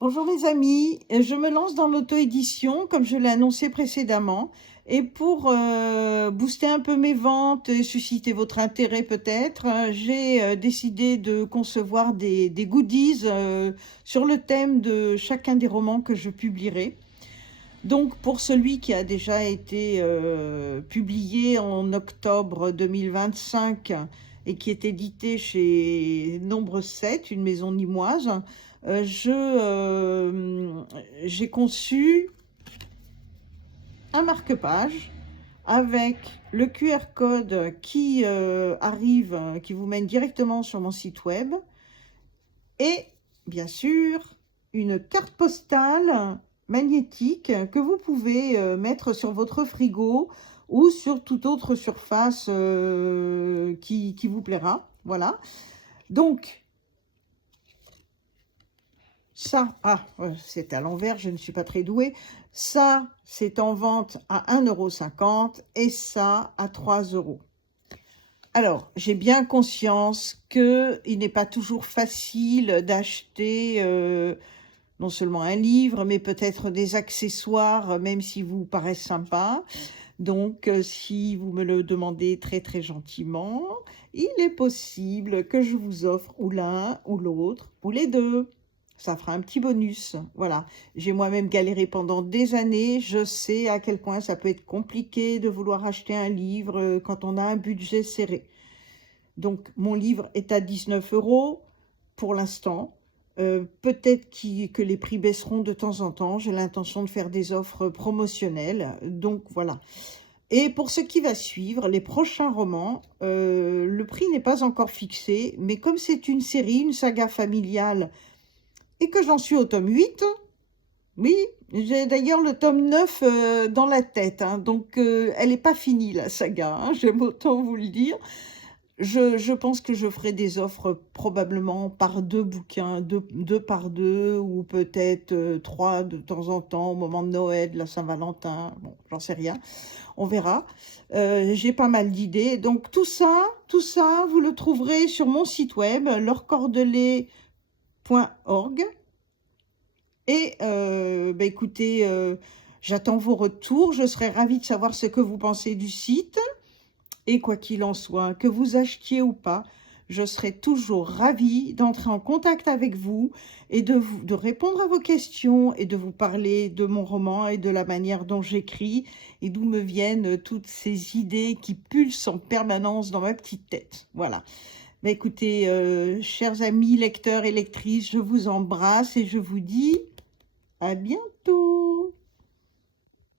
Bonjour les amis, je me lance dans l'auto-édition comme je l'ai annoncé précédemment et pour booster un peu mes ventes et susciter votre intérêt peut-être, j'ai décidé de concevoir des goodies sur le thème de chacun des romans que je publierai. Donc pour celui qui a déjà été publié en octobre 2025 et qui est édité chez Nombre 7, une maison nîmoise, j'ai conçu un marque-page avec le QR code qui arrive, qui vous mène directement sur mon site web et bien sûr une carte postale magnétique que vous pouvez mettre sur votre frigo ou sur toute autre surface qui vous plaira. Voilà. Donc, ça, c'est à l'envers, je ne suis pas très douée. Ça, c'est en vente à 1,50 € et ça à 3 €. Alors, j'ai bien conscience qu'il n'est pas toujours facile d'acheter non seulement un livre, mais peut-être des accessoires, même si vous paraissent sympas. Donc, si vous me le demandez très très gentiment, il est possible que je vous offre ou l'un ou l'autre, ou les deux. Ça fera un petit bonus. Voilà. J'ai moi-même galéré pendant des années. Je sais à quel point ça peut être compliqué de vouloir acheter un livre quand on a un budget serré. Donc, mon livre est à 19 € pour l'instant. Peut-être que les prix baisseront de temps en temps. J'ai l'intention de faire des offres promotionnelles. Donc, voilà. Et pour ce qui va suivre, les prochains romans, le prix n'est pas encore fixé. Mais comme c'est une série, une saga familiale, et que j'en suis au tome 8, oui, j'ai d'ailleurs le tome 9 dans la tête. Hein, donc, elle n'est pas finie, la saga. Hein, j'aime autant vous le dire. Je pense que je ferai des offres probablement par deux bouquins, deux par deux, ou peut-être trois de temps en temps, au moment de Noël, de la Saint-Valentin, bon, j'en sais rien, on verra. J'ai pas mal d'idées, donc tout ça, vous le trouverez sur mon site web, laurcordelet.org. Et écoutez, j'attends vos retours, je serais ravie de savoir ce que vous pensez du site. Et quoi qu'il en soit, que vous achetiez ou pas, je serai toujours ravie d'entrer en contact avec vous et de répondre à vos questions et de vous parler de mon roman et de la manière dont j'écris et d'où me viennent toutes ces idées qui pulsent en permanence dans ma petite tête. Voilà. Mais écoutez, chers amis lecteurs et lectrices, je vous embrasse et je vous dis à bientôt.